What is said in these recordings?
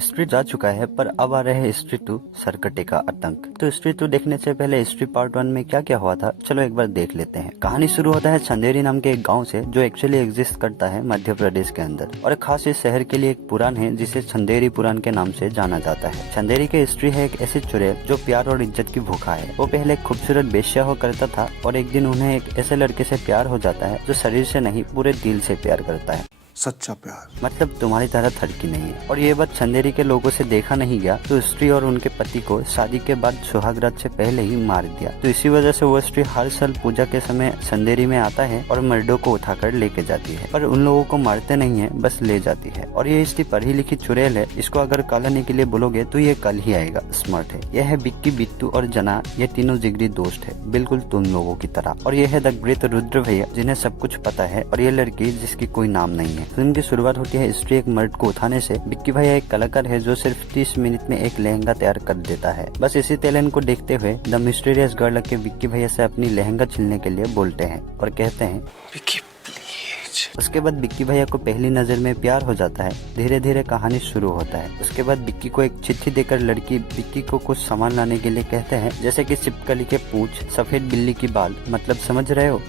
स्त्री जा चुका है पर अब आ रहे हैं स्त्री 2 सरकटे का आतंक। तो स्त्री 2 देखने से पहले स्त्री पार्ट 1 में क्या क्या हुआ था चलो एक बार देख लेते हैं। कहानी शुरू होता है चंदेरी नाम के एक गांव से जो एक्चुअली एग्जिस्ट करता है मध्य प्रदेश के अंदर, और खास इस शहर के लिए एक पुराण है जिसे चंदेरी पुराण के नाम से जाना जाता है। चंदेरी के स्त्री है एक ऐसी चुड़ैल जो प्यार और इज्जत की भूखा है। वो पहले एक खूबसूरत बेश्या हुआ करता था और एक दिन उन्हें एक ऐसे लड़के से प्यार हो जाता है जो शरीर से नहीं पूरे दिल से प्यार करता है। सच्चा प्यार मतलब तुम्हारी तरह थड़की नहीं है। और ये बात चंदेरी के लोगों से देखा नहीं गया तो स्त्री और उनके पति को शादी के बाद सुहागरात से पहले ही मार दिया। तो इसी वजह से वो स्त्री हर साल पूजा के समय चंदेरी में आता है और मर्दों को उठाकर लेके जाती है, पर उन लोगों को मारते नहीं है, बस ले जाती है। और ये स्त्री पढ़ी लिखी चुड़ैल है, इसको अगर कालाने के लिए बोलोगे तो ये कल ही आएगा। स्मार्ट है। यह है बिक्की, बिट्टू और जना। ये तीनों जिगरी दोस्त है, बिल्कुल तुम लोगों की तरह। और ये है द ग्रेट रुद्र भैया जिन्हें सब कुछ पता है, और ये लड़की जिसकी कोई नाम नहीं है। फिल्म की शुरुआत होती है स्त्री एक मर्द को उठाने से। बिक्की भैया एक कलाकार है जो सिर्फ 30 मिनट में एक लहंगा तैयार कर देता है। बस इसी टैलेंट को देखते हुए द मिस्टीरियस गर्ल के बिक्की भैया से अपनी लहंगा छिलने के लिए बोलते हैं और कहते हैं विक्की प्लीज। उसके बाद बिक्की भैया को पहली नजर में प्यार हो जाता है। धीरे धीरे कहानी शुरू होता है। उसके बाद बिक्की को एक चिट्ठी देकर लड़की बिक्की को कुछ सामान लाने के लिए कहते हैं, जैसे कि छिपकली के पूंछ, सफेद बिल्ली की बाल। मतलब समझ रहे हो?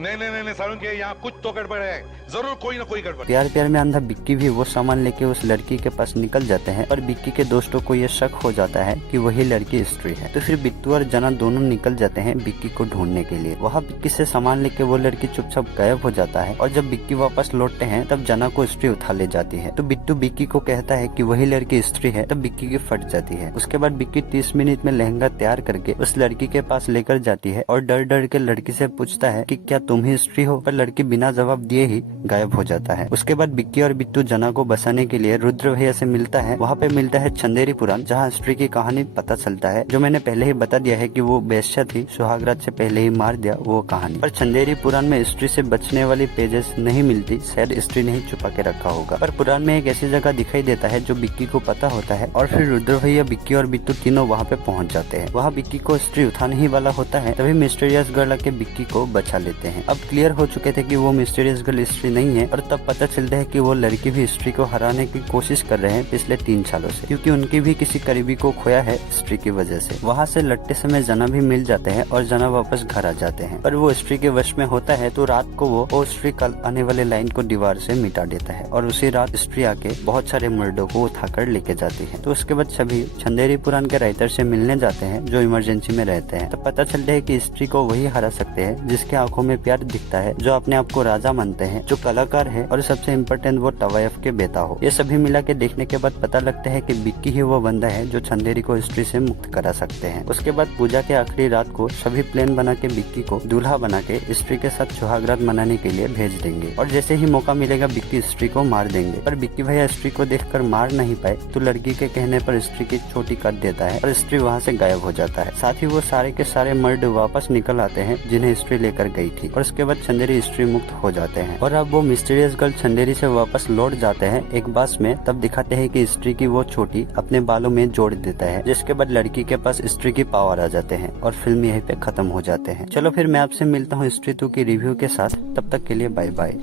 नहीं सारुण के यहाँ कुछ तो गड़बड़ है, जरूर कोई ना कोई गड़बड़। प्यार प्यार में अंधा बिक्की भी वो सामान लेके उस लड़की के पास निकल जाते हैं और बिक्की के दोस्तों को ये शक हो जाता है कि वही लड़की स्त्री है। तो फिर बिट्टू और जना दोनों निकल जाते हैं बिक्की को ढूंढने के लिए। वहाँ बिक्की से सामान लेके वो लड़की चुपचाप गायब हो जाता है, और जब बिक्की वापस लौटते हैं तब जना को स्त्री उठा ले जाती है। तो बिट्टू बिक्की को कहता है कि वही लड़की स्त्री है, तब बिक्की की फट जाती है। उसके बाद बिक्की 30 मिनट में लहंगा तैयार करके उस लड़की के पास लेकर जाती है और डर डर के लड़की से पूछता है कि क्या तुम ही स्त्री हो, पर लड़की बिना जवाब दिए ही गायब हो जाता है। उसके बाद बिक्की और बिट्टू जना को बसाने के लिए रुद्र भैया से मिलता है। वहाँ पे मिलता है चंदेरी पुराण, जहाँ स्त्री की कहानी पता चलता है, जो मैंने पहले ही बता दिया है कि वो बेश्या थी, सुहागरात से पहले ही मार दिया वो कहानी। पर चंदेरी पुराण में स्त्री से बचने वाली पेजेस नहीं मिलती, शायद स्त्री ने ही छुपा के रखा होगा। पर पुराण में एक ऐसी जगह दिखाई देता है जो बिक्की को पता होता है, और फिर रुद्र भैया, बिक्की और बिट्टू तीनों वहाँ पे पहुँच जाते हैं। वहाँ बिक्की को स्त्री उठाने ही वाला होता है, तभी मिस्टीरियस गर्ल के बिक्की को बचा लेते हैं। अब क्लियर हो चुके थे कि वो मिस्टीरियस गर्ल स्त्री नहीं है, और तब पता चलता है कि वो लड़की भी स्त्री को हराने की कोशिश कर रहे हैं पिछले 3 सालों से, क्योंकि उनकी भी किसी करीबी को खोया है स्त्री की वजह से। वहाँ से लड़ते समय जना भी मिल जाते हैं और जना वापस घर आ जाते हैं, पर वो स्त्री के वश में होता है। तो रात को वो स्त्री कल आने वाले लाइन को दीवार से मिटा देता है, और उसी रात स्त्री आके बहुत सारे मर्दों को उठाकर लेके जाती है। तो उसके बाद सभी चंदेरी पुराण के राइटर से मिलने जाते हैं जो इमरजेंसी में रहते हैं। तो पता चलता है कि स्त्री को वही हरा सकते हैं जिसके आंखों में प्यार दिखता है, जो अपने आप को राजा मानते हैं, जो कलाकार है, और सबसे इम्पोर्टेंट वो तवायफ के बेटा हो। ये सभी मिला के देखने के बाद पता लगता है कि बिक्की ही वो बंदा है जो चंदेरी को स्त्री से मुक्त करा सकते हैं। उसके बाद पूजा के आखिरी रात को सभी प्लान बना के बिक्की को दूल्हा बना के स्त्री के साथ सुहागरात मनाने के लिए भेज देंगे, और जैसे ही मौका मिलेगा बिक्की स्त्री को मार देंगे। पर बिक्की भैया स्त्री को देखकर मार नहीं पाए, तो लड़की के कहने पर स्त्री की चोटी काट देता है और स्त्री वहाँ से गायब हो जाता है। साथ ही वो सारे के सारे मर्द वापस निकल आते हैं जिन्हें स्त्री लेकर गई थी, और उसके बाद चंदेरी स्त्री मुक्त हो जाते हैं। और अब वो मिस्टीरियस गर्ल चंदेरी से वापस लौट जाते हैं एक बस में। तब दिखाते हैं कि स्त्री की वो चोटी अपने बालों में जोड़ देता है, जिसके बाद लड़की के पास स्त्री की पावर आ जाते हैं, और फिल्म यहीं पे खत्म हो जाते हैं। चलो फिर मैं आपसे मिलता हूँ स्त्री 2 की रिव्यू के साथ, तब तक के लिए बाय बाय।